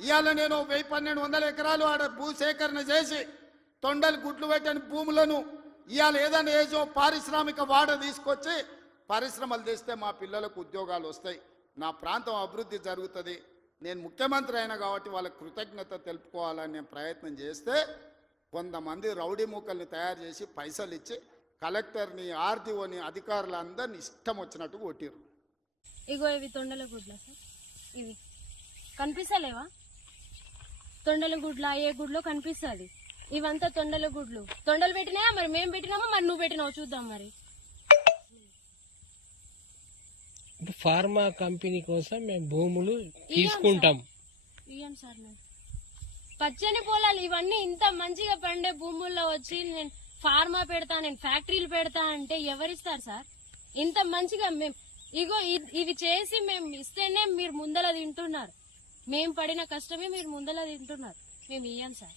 ఇవాళ నేను వెయ్యి పన్నెండు వందల ఎకరాలు ఆడ భూసేకరణ చేసి తొండలు గుడ్లు పెట్టని భూములను ఇవాళ ఏదైనా ఏజో పారిశ్రామిక వాడ తీసుకొచ్చి పరిశ్రమలు తెస్తే మా పిల్లలకు ఉద్యోగాలు వస్తాయి. నా ప్రాంతం అభివృద్ధి జరుగుతుంది. నేను ముఖ్యమంత్రి అయినా కాబట్టి వాళ్ళకి కృతజ్ఞత తెలుపుకోవాలని నేను ప్రయత్నం చేస్తే కొంతమంది రౌడీ మూకల్ని తయారు చేసి పైసలు ఇచ్చి కలెక్టర్ని ఆర్డీఓని అధికారులందరిని ఇష్టం వచ్చినట్టు కొట్టిరు ఇగో ఇవి తొండల గుడ్ల సార్ ఇవి. కనిపిస్తలేవా? తొండల గుడ్ల ఏ గుడ్లో కనిపిస్తుంది? ఇవంతా తొండల గుడ్లు. తొండలు పెట్టినాయా? మరి మేము పెట్టినామా? మరి నువ్వు పెట్టినావు? చూద్దాం మరి. ఫార్మా కంపెనీ కోసం మేము భూములు తీసుకుంటాం. ఇయ్యండి సార్ పచ్చని పొలాలు ఇవన్నీ ఇంత మంచిగా పండే భూముల్లో వచ్చి నేను ఫార్మా పెడతా నేను ఫ్యాక్టరీలు పెడతా అంటే ఎవరిస్తారు సార్? ఇంత మంచిగా మేము ఇగో ఇ- ఇవి చేసి మేము ఇస్తేనే మీరు ముందల తింటున్నారు. మేము పడిన కష్టమే మీరు ముందలా తింటున్నారు. మేము ఇయ్యం సార్.